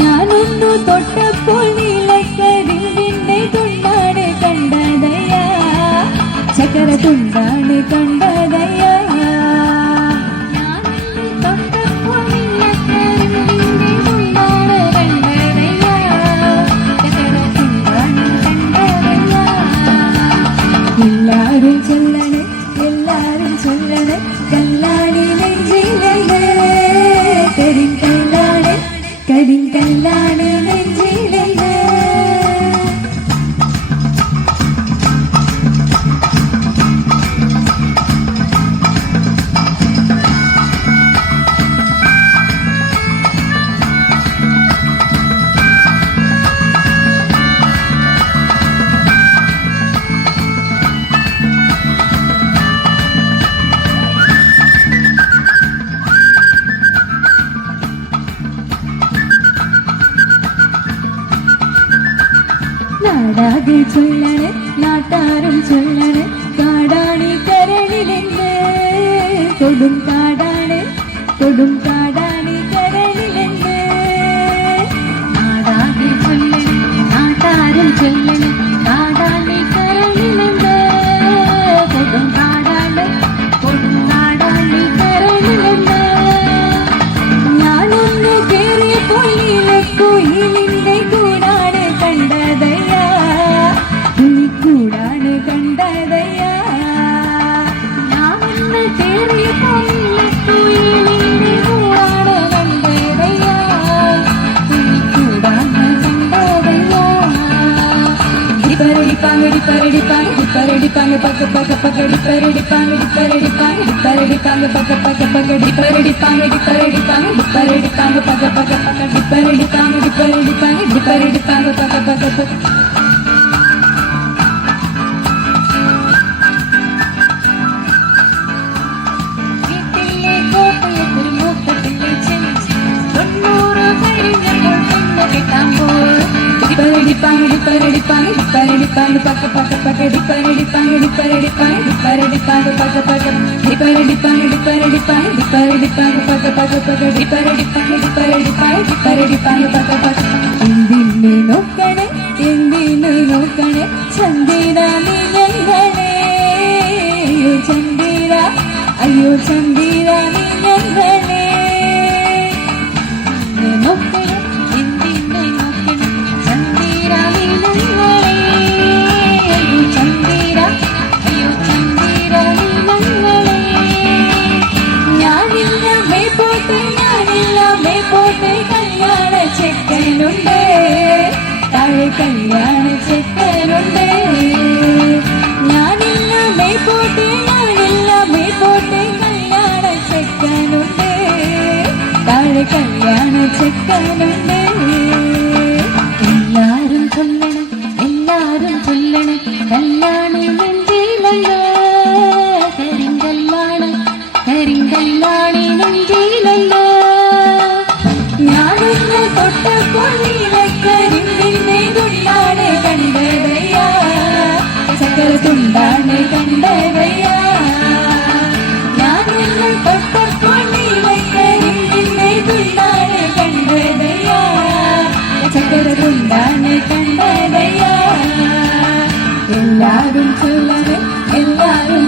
ഞാനൊന്നു തൊട്ടപ്പോൾ നീലക്കരിമ്പിന്റെ തുണ്ടാണ് കണ്ടതയ്യാ, ചക്കര തുണ്ടാണ് കണ്ടതയ്യാ. എല്ലാരും ചൊല്ലണേ എല്ലാരും ചൊല്ലണേ കല്ലാണി നെഞ്ചിലല്ലേ, കരിങ്കല്ലാണ് കരിങ്കല്ലാണ് നെഞ്ചിലല്ലേ. നാടാകെ ചൊല്ലണേ നാട്ടാരും ചൊല്ലണേ കാടാണി കരളിലെന്ന്, കൊടും കാടാണ് കൊടും കാടാണി കരളിലെന്ന്. നാടാകെ ചൊല്ലണേ നാട്ടാരും ചൊല്ലണേ കാടാണി കരളിലെന്ന്, കൊടും കാടാണ് കൊടും കാടാണി കരളിലെന്ന്. ഞാനൊന്ന് കേറിയപ്പോൾ നീലക്കുയിലിന്റെ കൂടാണ് കണ്ടതയ്യാ, കൂടാണ് കണ്ടതയ്യാ. ഞാനൊന്ന് കേറിയപ്പോൾ നീലക്കുയിലിന്റെ കൂടാണ് കണ്ടതയ്യാ, കൂടാണ് കണ്ടതയ്യാ. ഡിപ്പരടിപ്പാങ് പക്ക പക്ക പക്ക ഡിപ്പരടിപ്പാങ് പക്ക പക്ക പക്ക ഡിപ്പരടിപ്പാങ് പക്ക പക്ക പക്ക ഡിപ്പരടിപ്പാങ് പക്ക പക്ക പക്ക. ഡിപ്പരടിപ്പാങ് പക്ക പക്ക പക്ക ഡിപ്പരടിപ്പാങ് പക്ക പക്ക ഡിപ്പരടിപ്പാങ് പക്ക പക്ക പക്ക ഡിപ്പരടിപ്പാങ് പക്ക പക്ക. എന്തിനെ നോക്കണേ എന്തിനെ നോക്കണേ ചന്ദിര നീ ഞങ്ങളെ, ചന്ദിര അയ്യോ ചന്ദിര നീ ഞങ്ങളെ. നോക്കണേ എന്തിനെ നോക്കണേ ചന്ദിര നീ ഞങ്ങളെ, അയ്യോ ചന്ദിര അയ്യോ ചന്ദിര നീ ഞങ്ങളെ. ഞാനില്ല മേപ്പോട്ടെ കല്യാണ ചെക്കനുണ്ട്, താഴെ കല്യാണ ചെക്കനുണ്ട്. ഞാനില്ല മേപ്പോട്ടെ കല്യാണ ചെക്കനുണ്ട്, താഴെ കല്യാണ ചെക്കനുണ്ട്. എല്ലാരും ചൊല്ലണം എല്ലാരും ചൊല്ലണം കല്യാണി നെഞ്ചിലല്ലേ, കരിങ്കല്ലാണ് കരിങ്കല്ലാണി നെഞ്ചിലല്ലേ. ഞാനൊന്ന് തൊട്ടപ്പോൾ നീലക്കരിമ്പിന്റെ തുണ്ടാണ് കണ്ടതയ്യാ, ചക്കര തുണ്ടാണ് കണ്ടതയ്യാ. ഞാനൊന്ന് തൊട്ടപ്പോൾ നീലക്കരിമ്പിന്റെ തുണ്ടാണ് കണ്ടതയ്യാ, ചക്കര തുണ്ടാണ് കണ്ടതയ്യാ. എല്ലാരും ചൊല്ലണേ എല്ലാരും